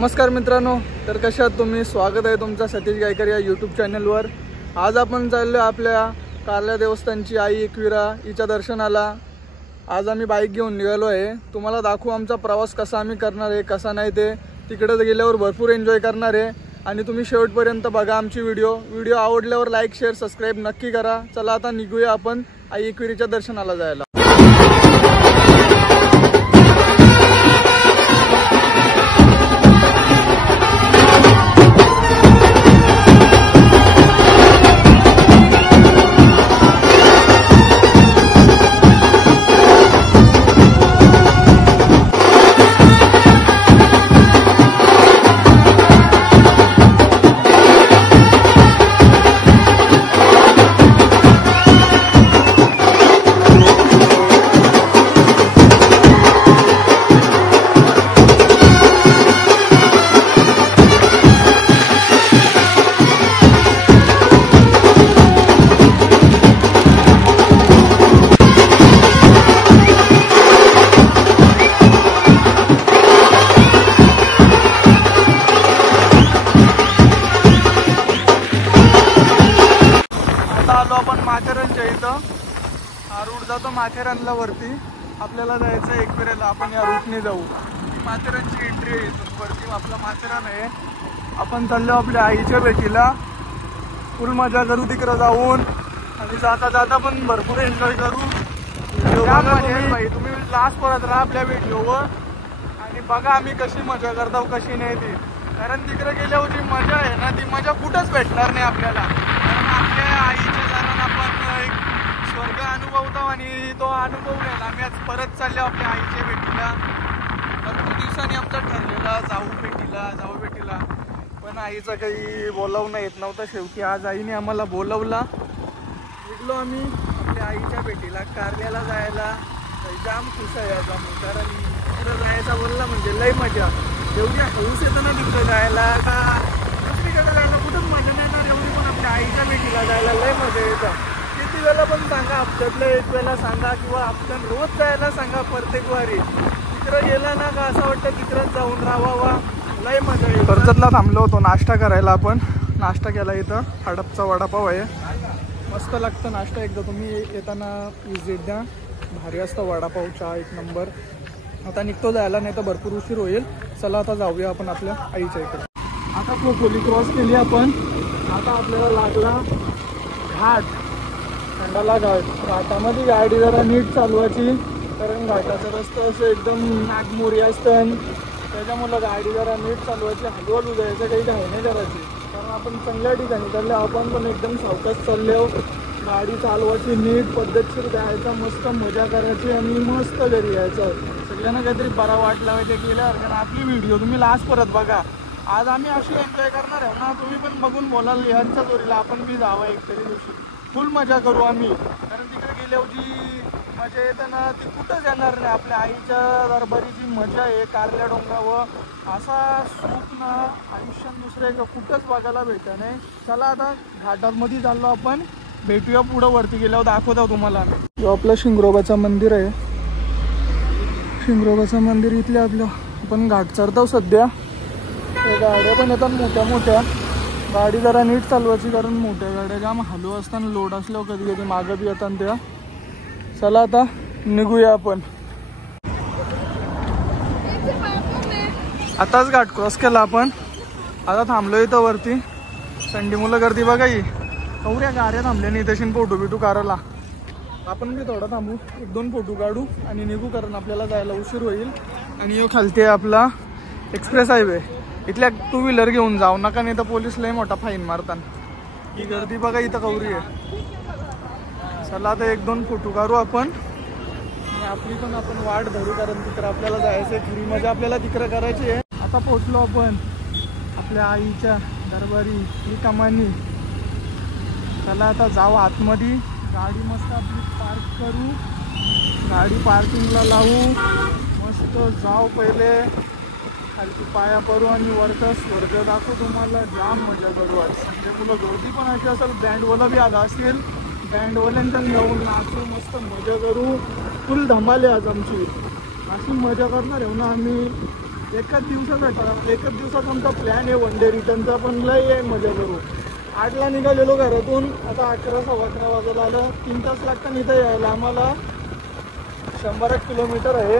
नमस्कार मित्रांनो, तर कशा आहात तुम्ही? स्वागत आहे तुमचं सतीश गायकर या यूट्यूब चॅनलवर। आज आपण चाललो आपल्या कारल्या देवस्थानची आई एकविरा हिच्या दर्शनाला। आज आम्ही बाईक घेऊन निघालो आहे। तुम्हाला दाखवू आमचा प्रवास कसा आम्ही करणार आहे, कसा नाही ते। तिकडे गेल्यावर भरपूर एन्जॉय करणार आहे आणि तुम्ही शेवटपर्यंत बघा आमची व्हिडिओ आवडल्यावर लाईक शेअर सबस्क्राईब नक्की करा। चला आता निघूया आपण आई एकविरीच्या दर्शनाला जायला। माथेरानच्या इथं हा रूट जातो माथेरानला वरती। आपल्याला जायचं आहे एकविरेला, आपण या रूटने जाऊ। माथेरानची एंट्री आहे इथून वरती, आपला माथेरान आहे। आपण चाललो आपल्या आईच्या भेटीला, फुल मजा करू तिकडं जाऊन आणि जाता जाता पण भरपूर एन्जॉय करू। तुम्ही लास्ट परत राहा आपल्या व्हिडिओवर आणि बघा आम्ही कशी मजा करतो कशी नाही ती। कारण तिकडे गेल्यावर जी मजा आहे ना, ती मजा कुठंच भेटणार नाही आपल्याला। कारण आपल्या आईच्या जाण्यानं आपण एक स्वर्ग अनुभवतो आणि तो अनुभवलेला आम्ही आज परत चाललो आपल्या आईच्या भेटीला। भरपूर दिवसांनी आमचा ठरलेला जाऊ भेटीला पण आईचं काही बोलावणं येत नव्हतं। शेवटी आज आईने आम्हाला बोलवला, निघलो आम्ही आपल्या आईच्या भेटीला। कारल्याला जायला जाम खुश आहे आज आम्ही, कारण तिकडं जायचा बोलला म्हणजे लय मजा। एवढी हौस येतं ना तिकडं जायला का दुसरीकडे जायला कुठंच मजा नाही येणार एवढी, पण आपल्या आईच्या भेटीला जायला लय मजा येतं। किती वेळा पण सांगा, हप्त्यातलं एक वेळा सांगा किंवा आपण रोज जायला सांगा प्रत्येक वारी। तिकडं गेला ना का असं वाटतं तिकडंच जाऊन राहावा, लय मजा येईल। कर्जतला थांबलो होतो नाश्ता करायला, आपण नाश्ता केला। इथं हडपचा वडापाव आहे, मस्त लागतं नाश्ता। एकदा तुम्ही येताना विजिट द्या, भारी असतं वडापाव, चहा एक नंबर। आता निघतो जायला, नाही तर भरपूर उशीर होईल। चला आता जाऊया आपण आपल्या आईच्या इकडे। आता खोपोली क्रॉस केली आपण, आता आपल्याला लागला घाट, खंडाला घाट। घाटामध्ये गाडी जरा नीट चालवायची, कारण घाटाचा रस्ता असं एकदम नागमोरी असतं, त्याच्यामुळं गाडी जरा नीट चालवायची, हळूहळू जायचं, काही घाई नाही करायची। कारण आपण चांगल्या ठिकाणी चालले, आपण पण एकदम सावकाश चाललो। गाडी चालवायची नीट पद्धतशीर जायचं, मस्त मजा करायची आणि मस्त घरी यायचं। सगळ्यांना काहीतरी बरा वाटला पाहिजे गेल्यावर, कारण आपली व्हिडिओ तुम्ही लास्ट परत बघा। आज आम्ही अशी एन्जॉय करणार आहे ना, तुम्ही पण बघून बोलाल यांच्या जोरीला आपण बी जावं एक तरी दिवशी, फुल मजा करू आम्ही। कारण तिकडे गेल्यावर जी मजा येते ना ती कुठंच येणार नाही। आपल्या आईच्या दरबारी जी मजा आहे कारल्या डोंगरावर, असा सुख ना आयुष्यात दुसरे कुठंच बघायला भेटत नाही। चला आता घाटांमध्ये चाललो आपण, भेटूया पुढं वरती गेल्यावर दाखवतो तुम्हाला। जो आपलं शिंगरोबाचं मंदिर आहे, शिंगरोबाचं मंदिर इथले आपलं आपण घाट चढतो सध्या। गाड्या पण येतात मोठ्या मोठ्या, गाडी जरा नीट चालवायची, कारण मोठ्या गाड्या जाम हलू असताना लोड असल्यावर कधी कधी मागं बी येतात त्या। चला आता निघूया आपण। आताच घाट क्रॉस केला आपण, आता थांबलो इथं वरती। संडी मुलं गर्दी बघा, ही कवऱ्या गाड्या थांबल्या नाही तशी फोटो बिटू काढायला। आपण बी थोडा थांबू, एक दोन फोटो काढू आणि निघू, कारण आपल्याला जायला उशीर होईल। आणि यो खालती आपला एक्सप्रेस हायवे, इथल्या टू व्हीलर घेऊन जाऊ नका, नाही तर पोलीस लय मोठा फाईन मारतात। ही गर्दी बघा इथं कवरी आहे। चला आता एक दोन फोटो काढू आपण आणि आपली पण आपण वाट धरू, कारण तिकडं आपल्याला जायचं आहे, खरी मजा आपल्याला तिकडं करायची आहे। आता पोचलो आपण आपल्या आईच्या दरबारी रिकामानी। चला आता जाऊ आतमध्ये, गाडी मस्त आपली पार्क करू, गाडी पार्किंगला लावू, मस्त जाऊ पहिले खालची पाया पडू आणि वरचा स्वर्ग दाखवू तुम्हाला। जाम मजा करू आज, म्हणजे तुला गर्दी पण अशी असेल, बँडवाला बी आज असेल, बँडवाल्यांच्या जाऊन नाचू, मस्त मजा करू, फुल धमाल आहे आज आमची। अशी मजा करणार आहे ना आम्ही, एकच दिवसाचा आमचा प्लॅन आहे वन डे रिटर्नचा, पण लय आहे मजा करू. 8ला निघालेलो घरातून, आता 11 सव्वा 11 वाजायला आलं. 3 तास लागतात इथं यायला आम्हाला. 100 किलोमीटर आहे,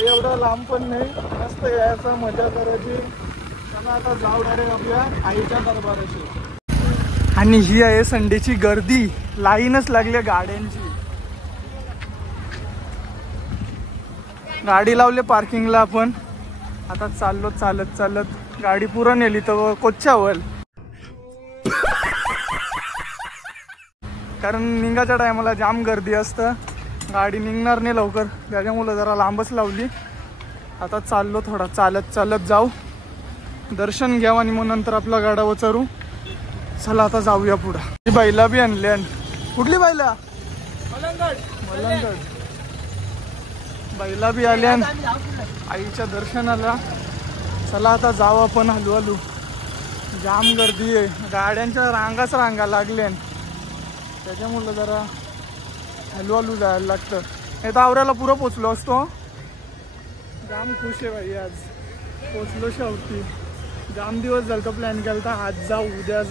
एवढं लांब पण नाही. मस्त यायचा, मजा करायची. चला आता जाऊ डायरेक्ट आपल्या आईच्या दरबाराशी. आणि ही आहे संडेची गर्दी, लाईनच लागली गाड्यांची. गाडी लावले पार्किंगला आपण. आता चाललो चालत गाडी पुरं नेली तर कोच्यावल, कारण निघाच्या टायमाला जाम गर्दी असतं, गाडी निघणार नाही लवकर, त्याच्यामुळं जरा लांबच लावली. आता चाललो थोडा चालत जाऊ, दर्शन घ्यावं आणि मग नंतर आपला गाडा वचरू. चला आता जाऊया पुढं. बैला बी आणले. कुठली बैला? मलंगड. बैला बी आल्या आईच्या दर्शनाला. चला आता जाऊ आपण हलू. जाम गर्दी आहे, गाड्यांच्या रांगा लागल्या, त्याच्यामुळं जरा हलू जायला लागतं. नाही तर आवऱ्याला पुरं पोचलो असतो. जाम खुश आहे भाई, आज पोचलो शेवटी. जाम दिवस झालं प्लॅन केला होता, आज जाऊ उद्या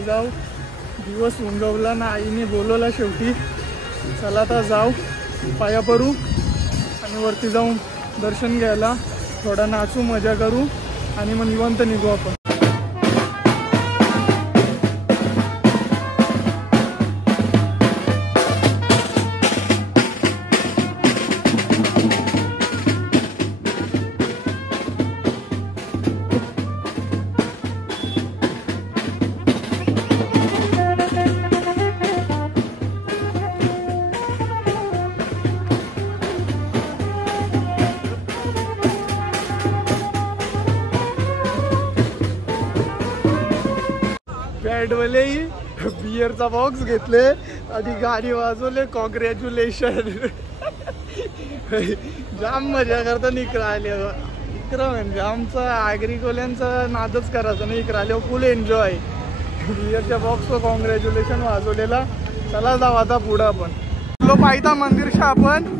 जाऊ. दिवस उंगवला ना, आईने बोलवला शेवटी. चला आता जाऊ, पाया पडू आणि वरती जाऊन दर्शन घ्यायला, थोडा नाचू, मजा करू आणि मग निवांत निघू आपण. बॅटवाले बियरचा बॉक्स घेतले आणि गाडी वाजवले. कॉंग्रॅच्युलेशन. जाम मजा करता इकडं आले. इकडं म्हणजे आमचं आग्रिकोल्यांचा नादच करायचं नाही, इकडं आले फुल एन्जॉय. बियरच्या बॉक्सवर कॉंग्रॅच्युलेशन वाजवलेला. चला जाऊ आता पुढं आपण. पायथा मंदिरशा आपण.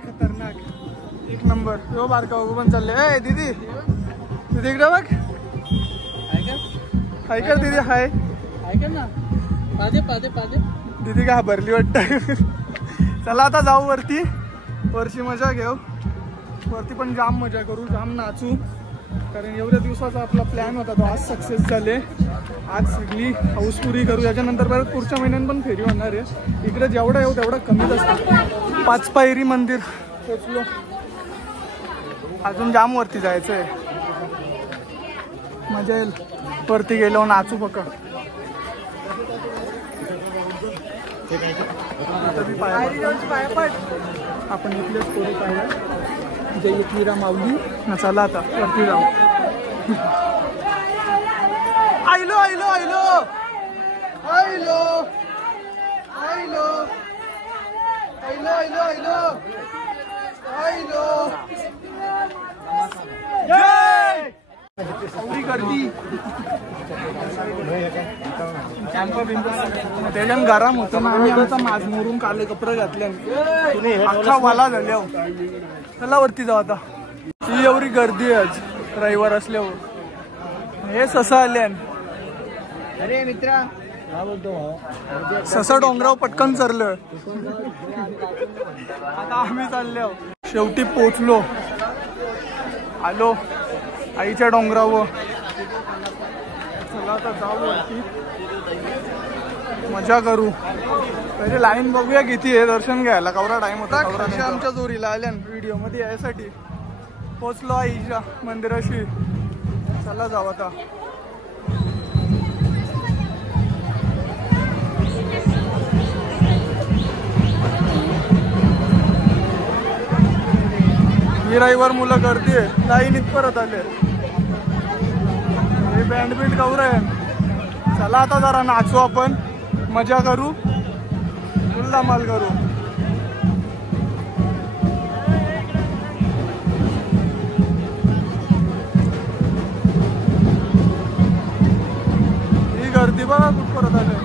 खतरनाक एक नंबर. यो बारका पण चालले. ए दीदी इकडे बघ. हाय कर दीदी. हाय ना. पादे दीदी का भरली वाटत. चला आता जाऊ वरची मजा घेऊ. वरती पण जाम मजा करू, जाम नाचू, कारण एवढ्या दिवसाचा आपला प्लॅन होता तो आज सक्सेस झाले. आज सगळी हाऊसपुरी करू. याच्यानंतर परत पुढच्या महिन्यात पण फेरी होणार आहे. इकडे जेवढा येऊ तेवढा कमीच असतं. 5 पायरी मंदिर पोचलो. अजून जाम वरती जायचं आहे, मजा येईल. वरती गेलो नाचू पक्का. आपण इथले स्टोरी पाहिजे जय एकवीरा माऊली ना. चला आता वरती जाऊ. आयलो आयलो आयलो आयलो आयलो आयलो आयलो आयलो एवढी गर्दी त्याच्यानं गरम होतं ना. आम्ही आमचा माज मोरून काले कपडे घातले अख्खा वाला झाल्या. चला वरती जाऊ आता. ही एवढी गर्दी आहे आज रविवार असल्यावर. हे ससा आले. अरे मित्रा ससा डोंगराव पटकन चरलं. आता आम्ही चाललो. शेवटी पोचलो. आलो आईच्या डोंगरावर. चला आता जाऊ वरती मजा करू. पहिले लाईन बघूया किती आहे दर्शन घ्यायला. कवरा टाइम होता. कशा आमच्या जोरीला आल्या व्हिडिओ मध्ये यासाठी. पोचलो आईच्या मंदिराशी. चला जाऊ आता. ही रविवार मुलं गर्दी आहे. लाईनीत परत आले. हे बँड बिंड कवर आहे. चला आता जरा नाचू आपण. मजा करू. फुल धमाल करू. ही गर्दी बघा कुठ परत आले.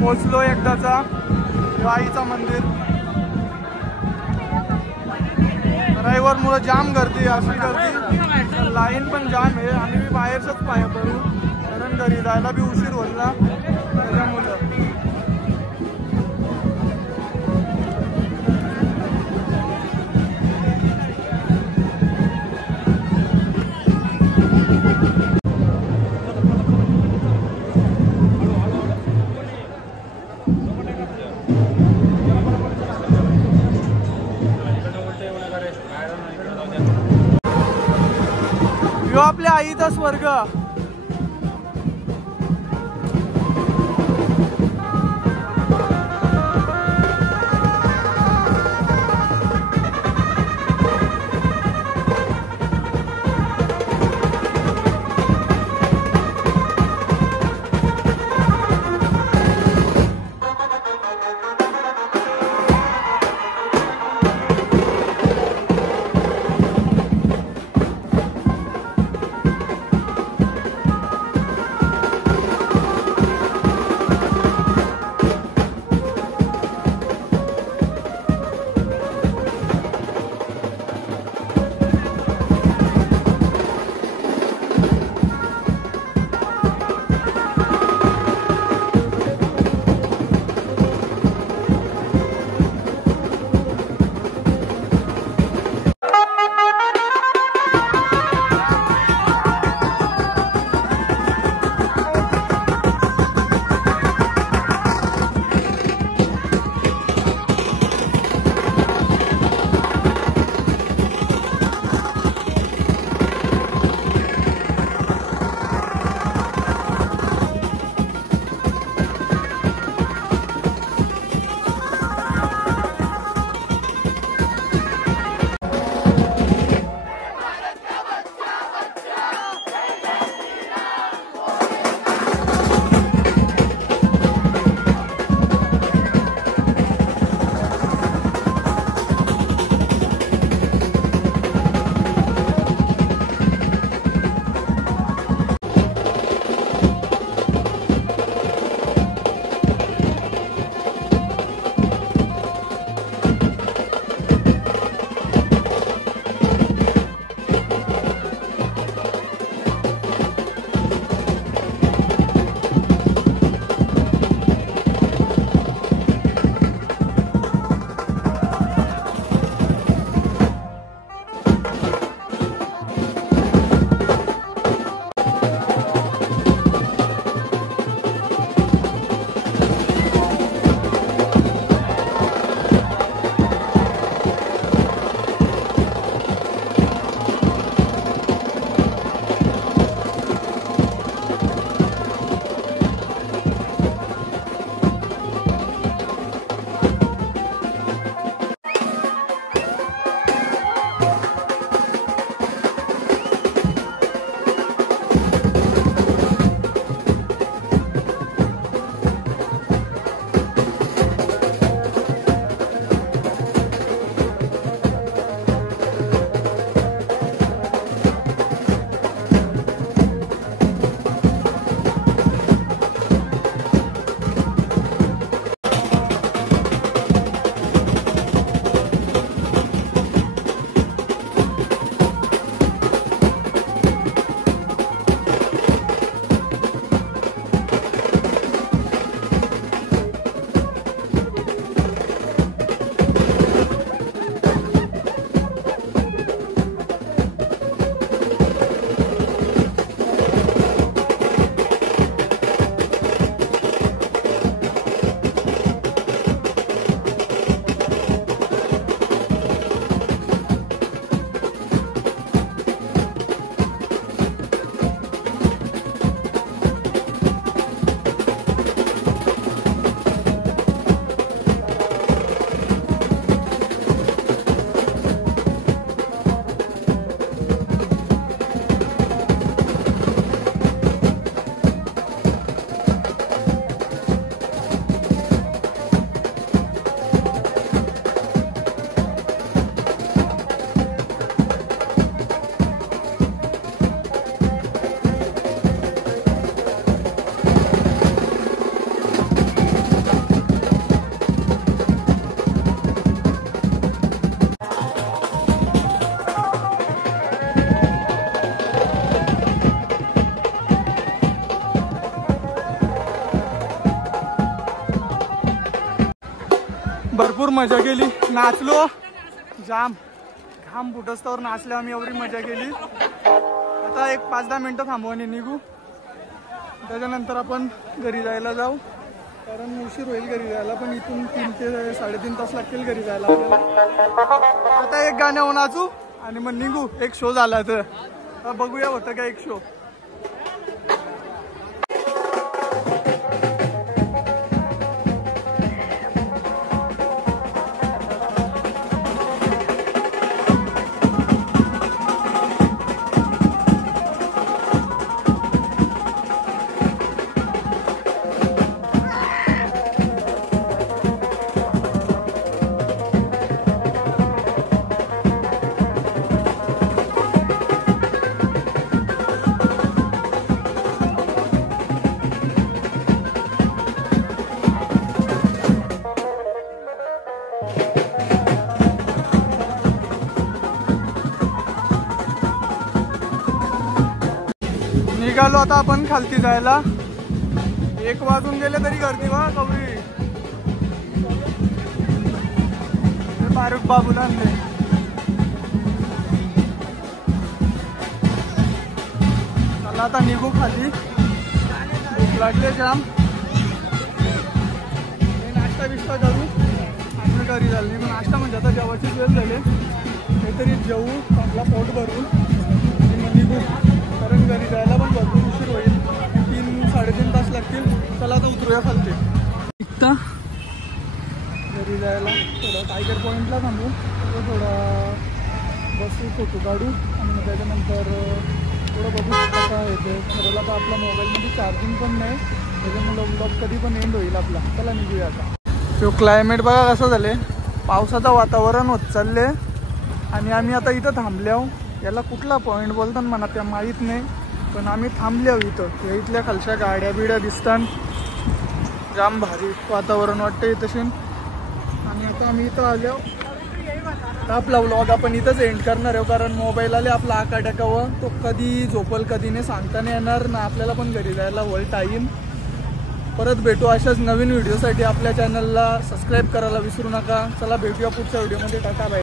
पोचलो एकदाचा. आईचा मंदिर. रविवार मुळे जाम गर्दी. अशी गर्दी लाईन पण जाम आहे. आम्ही बाहेरच पाया करू कारण घरी जायला बी उशीर होत ना त्याच्यामुळं. यो आपल्या आईचा स्वर्ग. मजा केली, नाचलो जाम, घाम फुटस्तवर नाचले आम्ही, एवढी मजा केली. आता एक 5-10 मिनिटं थांबू आणि निघू. त्याच्यानंतर आपण घरी जायला जाऊ, कारण उशीर होईल घरी जायला. पण इथून 3 ते 3.5 तास लागतील घरी जायला आपल्याला. आता एक गाण्यावर नाचू आणि मग निघू. एक शो झाला तर बघूया होतं का एक शो. निघालो आता आपण खालती जायला. 1 वाजून गेले तरी गर्दी वा कवरी. फारुख बाबूला आणले. चला आता निघू खाली, भूक लागले जाम. नाश्ता बिष्टा करू आणि घरी झाली. मग नाश्ता म्हणजे आता जेवायची वेळ झाली, काहीतरी जेवू आपला पोट भरून आणि मग निघू, कारण घरी जायला पण भरपूर उशीर होईल. 3-3.5 तास लागतील. चला आता उतरूया खालते. निघता घरी जायला थोडं टायगर पॉईंटला थांबू, थोडा बसू, फोटो काढू आणि मग त्याच्यानंतर थोडं बघू कसा येते. खरंला तर आपल्या मोबाईलमध्ये चार्जिंग पण नाही, त्याच्यामुळं ब्लॉग कधी पण एंड होईल आपला. चला निघूया आता. तो क्लायमेट बघा कसं झाले, पावसाचं वातावरण होत चालले आणि आम्ही आता इथं थांबले आहो. याला कुठला पॉईंट बोलतात म्हणा त्या माहीत नाही, पण आम्ही थांबले आहो इथं. या इथल्या खालच्या गाड्या बिड्या दिसतात, जाम भारी वातावरण वाटते तशी. आणि आता आम्ही इथं आलो. आपला व्लॉग आपण इथंच एंड करणार आहोत, कारण मोबाईल आले आपला आकाटाकावर, तो कधी झोपल कधी नाही सांगता नाही येणार ना. आपल्याला पण घरी जायला होईल टाईम. परत भेटू अशाच नवीन व्हिडिओसाठी. आपल्या चॅनलला सबस्क्राईब करायला विसरू नका. चला भेटूया पुढच्या व्हिडिओमध्ये. Tata bye.